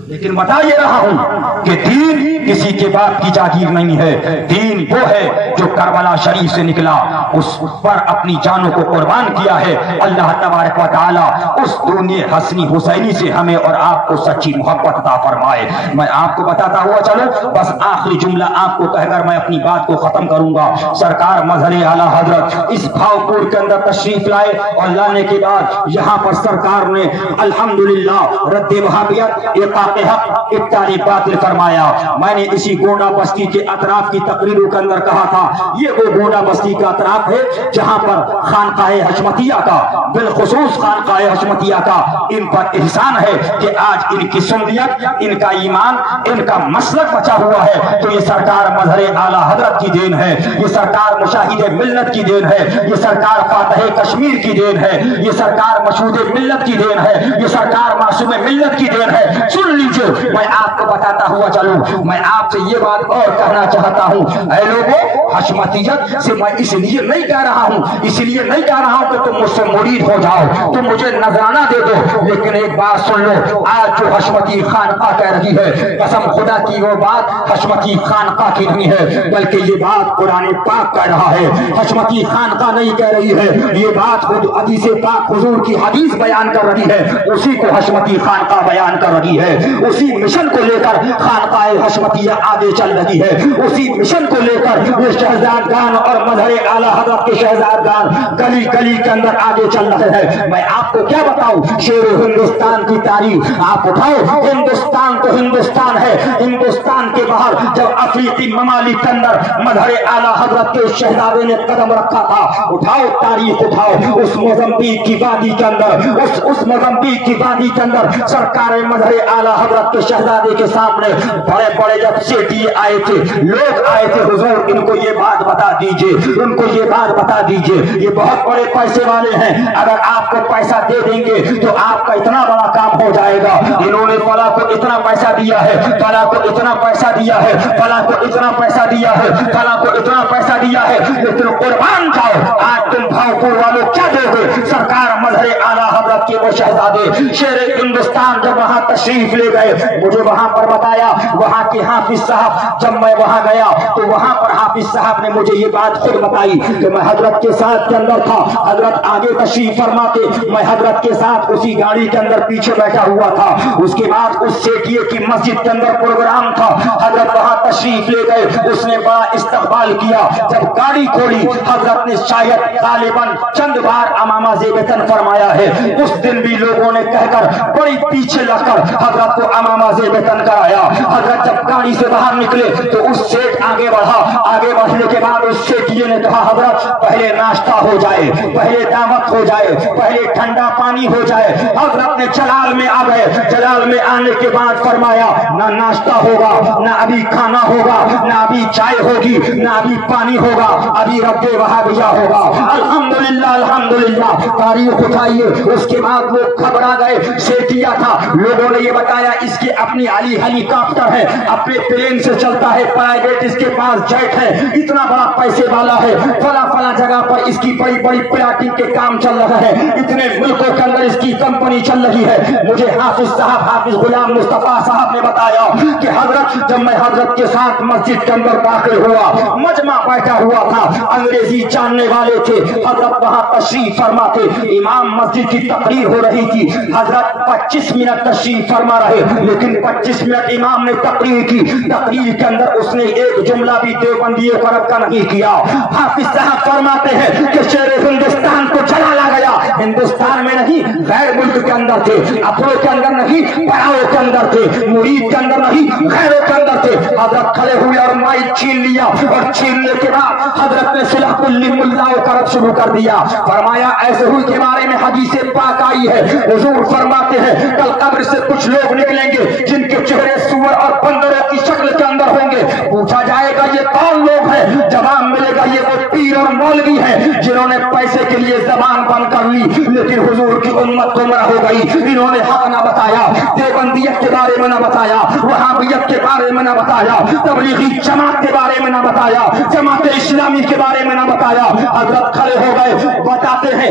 لیکن بتا یہ رہا ہوں کہ دین کسی کے باپ کی جاگیر نہیں ہے، دین وہ ہے جو کربلا شریف سے نکلا، اس پر اپنی جانوں کو قربان کیا ہے۔ اللہ تبارک و تعالی اس دنیا حسنی حسینی سے ہمیں اور آپ کو سچی محبت عطا فرمائے۔ میں آپ کو بتاتا ہوا چلو، بس آخری جملہ آپ کو کہہ کر میں اپنی بات کو ختم کروں گا۔ سرکار مظہر اعلیٰ حضرت اس بھاؤپور کے اندر تشریف لائے اور لانے کے بعد یہاں پر سرکار نے الحمدللہ رد وہابیت، احقاق حق، ابطال باطل فرمایا۔ میں نے اسی گونڈا بستی کے اطراف کی تقریروں کے اندر کہا تھا، یہ وہ گونڈا بستی کا اطراف ہے جہاں پر خانقاہ حشمتیہ کا، بالخصوص خانقاہ حشمتیہ کا ان پر احسان ہے کہ آج ان کی سنیت، ان کا ایمان، ان کا مسلک بچا ہوا ہے۔ تو یہ سرکار مظہر اعلیٰ حضرت کی دین ہے، یہ سرکار مشاہد ملت کی دین ہے، یہ سرکار فاتح کشمیر کی دین ہے، یہ سرکار مشہود ملت کی دین ہے، یہ سرکار معصوم ملت کی دین ہے۔ سن لیجئے، میں آپ کو بتاتا ہوا چلوں، میں آپ سے یہ بات اور کہنا چاہتا ہوں، اے لوگوں، حشمتیت سے میں اس لیے نہیں کہہ رہا ہوں، اس لیے نہیں کہہ رہا ہوں کہ تم مجھ سے مرید ہو جاؤ، تم مجھے نذرانہ دے دو، لیکن ایک بات سن لو، آج جو حشمتی خانقاہ کہہ رہی ہے، قسم خدا کی وہ بات حشمتی خانقاہ کی نہیں ہے، بلکہ یہ بات قرآن پاک کہہ رہا ہے۔ حشمتی خانقاہ نہیں کہہ رہی ہے، یہ بات خود حدیث پاک حضور کی حدیث بیان کر رہی ہے، اسی کو حشمتی خانقاہ بیان کر رہی ہے، اسی مشن کو لے کر خانقاہ حشمتیہ آگے چل رہی ہے، اسی مشن کو لے کر یہ شہزادگان اور مظہر اعلیٰ حضرت کے شہزادگان گلی گلی کے اندر آگے چل رہے ہیں۔ میں آپ کو کیا بتاؤں، شیر ہندوستان کی تاریخ آپ اٹھاؤ، ہندوستان تو ہندوستان ہے، ہندوستان کے باہر جب افریقی ممالک کے اندر مظہر اعلیٰ حضرت کے شہزادے نے قدم رکھا تھا، اٹھاؤ تاریخ اٹھاؤ، اس موزمبیق کی وادی کے اندر، اس موزمبیق کی وادی کے اندر سرکار مظہر اعلیٰ حضرت کے شہزادے کے سامنے بڑے بڑے جب سیٹی آئے تھے، لوگ آئے تھے، حضور ان کو یہ بات بتا دیجئے، ان کو یہ بات بتا دیجئے، یہ بہت بڑے پیسے والے ہیں، اگر آپ کو پیسہ دے دیں گے تو آپ کا اتنا بڑا کام ہو جائے گا، انہوں نے فلاں کو اتنا پیسہ دیا ہے، فلاں کو اتنا پیسہ دیا ہے، فلاں کو اتنا پیسہ دیا ہے، فلاں کو اتنا پیسہ دیا ہے، لیکن قربان جاؤ، آج تم بھاؤپور والوں کیا دو گے؟ سرکار مظہر اعلیٰ حضرت کے وہ شہزادے شیر ہندوستان جب وہاں تشریف لے گئے، مجھے وہاں پر بتایا، وہاں کے حافظ صاحب، جب میں وہاں گیا تو وہاں پر حافظ صاحب نے مجھے یہ بات خود بتائی کہ میں حضرت کے ساتھ کے اندر تھا، حضرت آگے تشریف فرماتے، میں حضرت کے ساتھ اسی گاڑی کے اندر پیچھے بیٹھا ہوا تھا، اس کے بعد اس سیٹیے کی مسجد کے اندر پروگرام تھا، حضرت وہاں تشریف لے گئے، اس نے بڑا استقبال کیا، جب گاڑی کھولی حضرت نے شاید غالباً چند بار امامہ زیبتن فرمایا ہے، اس دن بھی لوگوں نے کہہ کر بڑی پیچھے لگ کر حضرت کو امامہ زیبتن کرایا۔ حضرت جب گاڑی سے باہر نکلے تو اس سیٹ آگے بڑھا، آگے بڑھنے کے بعد اس سیٹیے نے کہا حضرت پہلے ناشتہ ہو جائے، پہلے دعوت ہو جائے، پہلے ٹھنڈا پانی ہو جائے۔ حضرت نے جلال میں آ گئے، جلال میں آنے کے بعد فرمایا نہ ناشتہ ہوگا، نہ ابھی کھانا ہوگا، نہ ابھی چائے ہوگی، نہ ابھی پانی ہوگا، ابھی رب وہابیہ ہوگا۔ الحمدللہ الحمدللہ، تاریخ اٹھائیے۔ اس کے بعد وہ گھبرا گئے، سیٹیا تھا، لوگوں نے یہ بتایا اس کے اپنی ہیلی کاپٹر ہے، اپنے پلین سے چلتا ہے، پرائیویٹ اس کے پاس جیٹ ہے، اتنا بڑا پیسے والا ہے، فلاں فلاں جگہ پر اس کی بڑی بڑی پلاٹنگ کے کام چل رہا ہے، اتنے ملکوں کے اندر اس کی کمپنی چل رہی ہے۔ مجھے حافظ صاحب، حافظ غلام مصطفیٰ صاحب نے بتایا کہ حضرت جب میں حضرت کے ساتھ مسجد کے اندر داخل ہوا، مجمع بیٹھا ہوا تھا، انگریزی جاننے والے تھے، حضرت وہاں تشریف فرما تھے، امام مسجد کی تقریر ہو رہی تھی، حضرت 25 منٹ تشریف فرما رہے، لیکن 25 منٹ امام نے تقریر کی، تقریر کے اندر اس نے ایک جملہ بھی دیوبندیوں کا رب کا نہیں کیا۔ حافظ صاحب فرماتے ہیں کہ شیر ہندوستان کو جلالا گیا، ہندوستان میں نہیں غیر ملک کے اندر تھے، اپنوں کے اندر نہیں پڑاؤں کے اندر تھے، مرید کے اندر نہیں غیروں کے اندر تھے۔ حضرت کھڑے ہوئے اور مائک چھین لیا، اور چھیننے کے بعد حضرت نے صلح کل ملاؤں کا رب شروع کر دیا، فرمایا ایسے ہوئی کے بارے میں حدیث پاک آئی ہے، حضور فرماتے ہیں کل قبر سے کچھ لوگ نکلیں گے جن کے چہرے سور اور بندروں کی شکل کے اندر ہوں گے، پوچھا جائے گا یہ کون لوگ ہیں؟ جواب ملے گا یہ وہ پیر اور مولوی ہیں جنہوں نے پیسے کے لیے زبان بند کر لی، لیکن حضور کی امت گمراہ ہو گئی، انہوں نے حق نہ بتایا، دیوبندیت کے بارے میں نہ بتایا، وہابیت کے بارے میں نہ بتایا، تبلیغی جماعت کے بارے میں نہ بتایا، جماعت اسلامی کے بارے میں نہ بتایا۔ حضرت کھڑے ہو گئے، بتاتے ہیں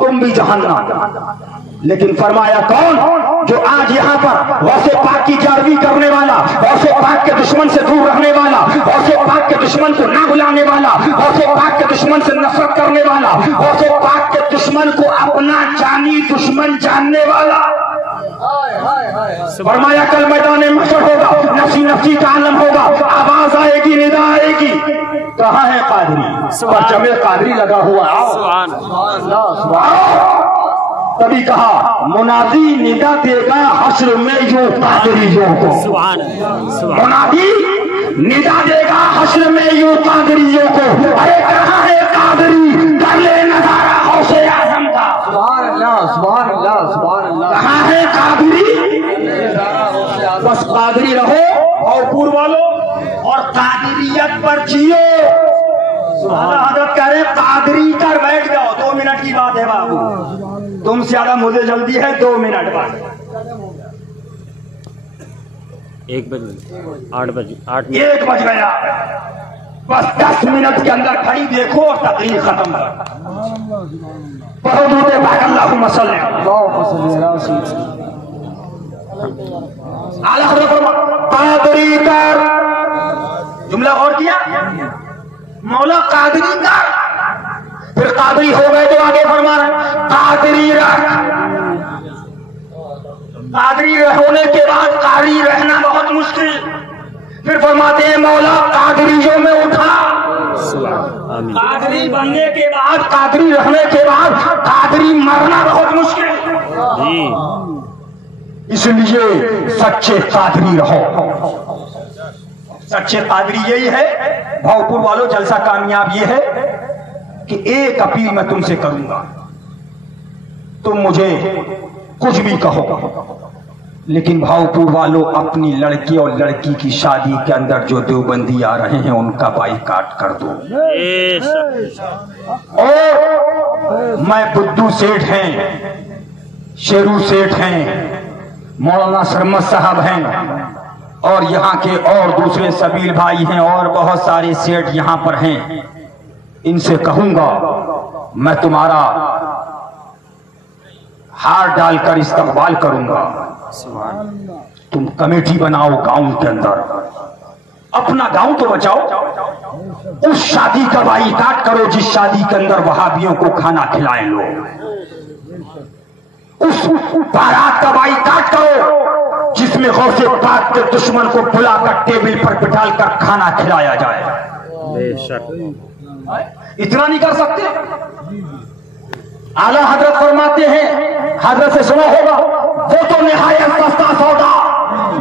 تم بھی جہنم. لیکن فرمایا کون؟ جو آج یہاں پر غوث پاک کی جاروی کرنے والا، غوث پاک کے دشمن سے دور رہنے والا، غوث پاک کے دشمن کو نہ بلانے والا، غوث پاک کے دشمن سے نفرت کرنے والا، غوث پاک کے دشمن کو اپنا جانی دشمن جاننے والا. فرمایا کل میدان محشر ہوگا، نفسی نفسی کا عالم ہوگا، آواز آئے گی، ندا آئے گی. کہاں ہے قادری؟ پرچم قادری لگا ہوا. سبحان تبھی کہا منادی ندا دے گا حشر میں یوں قادریوں کو. سبحان منادی ندا دے گا حشر میں یوں قادریوں کو. ارے کہاں ہے قادری؟ کر لے نظارہ غوث اعظم کا. سبحان اللہ سبحان اللہ سبحان اللہ. کہاں ہے قادری؟ بس قادری رہو اور پور والو اور قادریت پر جیو. حضرت کہہ رہے قادری کر بیٹھ جاؤ. 2 منٹ کی بات ہے بابو، تم سے زیادہ مجھے جلدی ہے. 2 منٹ بعد 1 بجے 8 بجے 8 1 بج گیا. بس 10 منٹ کے اندر کھڑی دیکھو اور تقریر ختم کر. پڑھو درود پاک اللہم صلی اعلی حضرت قادری کر. جملہ غور کیا؟ مولا قادری کر. پھر قادری ہو گئے تو آگے فرما رہے قادری رکھ. قادری ہونے کے بعد قادری رہنا بہت مشکل. پھر فرماتے ہیں مولا قادریوں میں اٹھا. قادری بننے کے بعد، قادری رہنے کے بعد قادری مرنا بہت مشکل. جی اس لیے سچے قادری رہو. سچے قادری یہی ہے بھاؤپور والوں. جلسہ کامیاب یہ ہے کہ ایک اپیل میں تم سے کروں گا. تم مجھے کچھ بھی کہو، لیکن بھاؤپور والوں اپنی لڑکی اور لڑکی کی شادی کے اندر جو دیوبندی آ رہے ہیں ان کا بائیکاٹ کر دو. اور میں بدو سیٹھ ہیں، شیرو سیٹھ ہیں، مولانا سرمد صاحب ہیں، اور یہاں کے اور دوسرے سبیل بھائی ہیں، اور بہت سارے سیٹھ یہاں پر ہیں. ان سے کہوں گا میں تمہارا ہار ڈال کر استقبال کروں گا. تم کمیٹی بناؤ گاؤں کے اندر، اپنا گاؤں تو بچاؤ. اس شادی کا بائیکاٹ کرو جس شادی کے اندر وہابیوں کو کھانا کھلائیں لوگ. اس بارات کا بائیکاٹ کرو جس میں غوث پاک کے دشمن کو بلا کر ٹیبل پر بٹھال کر کھانا کھلایا جائے. بے شک اتنا نہیں کر سکتے؟ اعلیٰ حضرت فرماتے ہیں، حضرت سے سنا ہوگا، وہ تو نہایت سستا سودا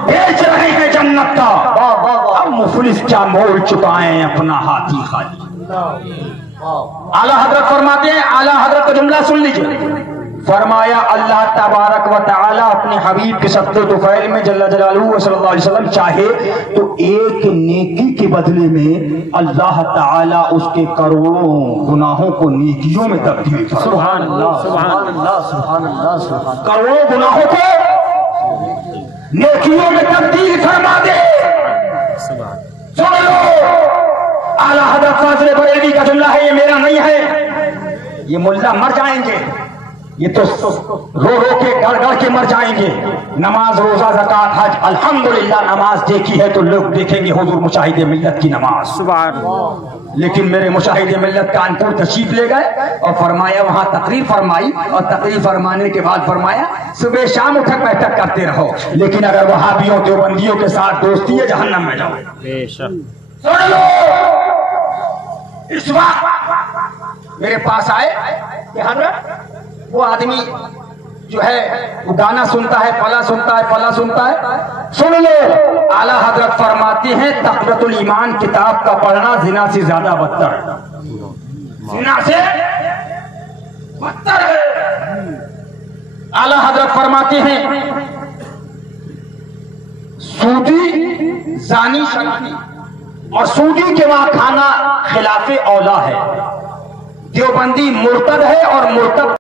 بیچ رہے ہیں جنت کا. اب مفلس کیا مول چکائیں اپنا ہاتھی خالی. اعلیٰ حضرت فرماتے ہیں، اعلیٰ حضرت کا جملہ سن لیجیے. فرمایا اللہ تبارک و تعالی اپنے حبیب کے صدقے طفیل میں جل جلالہ صلی اللہ علیہ وسلم چاہے تو ایک نیکی کے بدلے میں اللہ تعالی اس کے کروڑوں گناہوں کو نیکیوں میں تبدیل فرما. سبحان اللہ سبحان اللہ سبحان اللہ سبحان. کروڑوں گناہوں کو نیکیوں میں تبدیل فرما دے. سن لو اعلیٰ حضرت فاضل بریلوی کا جملہ ہے، یہ میرا نہیں ہے. یہ ملا مر جائیں گے، یہ تو رو رو کے گڑ گڑ کے مر جائیں گے. نماز روزہ زکات حج الحمدللہ نماز دیکھی ہے تو لوگ دیکھیں گے حضور مشاہد ملت کی نماز. سبحان لیکن میرے مشاہد ملت کانپور تشریف لے گئے اور فرمایا وہاں تقریر فرمائی، اور تقریر فرمانے کے بعد فرمایا صبح شام اٹھک بیٹھک کرتے رہو، لیکن اگر وہابیوں دیوبندیوں کے ساتھ دوستی ہے جہنم میں جاؤ. بے شک. سن لو اس وقت میرے پاس آئے کہ حضرت وہ آدمی جو ہے وہ گانا سنتا ہے، فلاں سنتا ہے، فلاں سنتا ہے. سن لو اعلیٰ حضرت فرماتے ہیں تقویۃ الایمان کتاب کا پڑھنا زنا سے زیادہ بدتر ہے. زنا سے بدتر ہے. اعلیٰ حضرت فرماتے ہیں سودی زانی شرابی اور سودی کے وہاں کھانا خلاف اولا ہے. دیوبندی مرتد ہے اور مرتد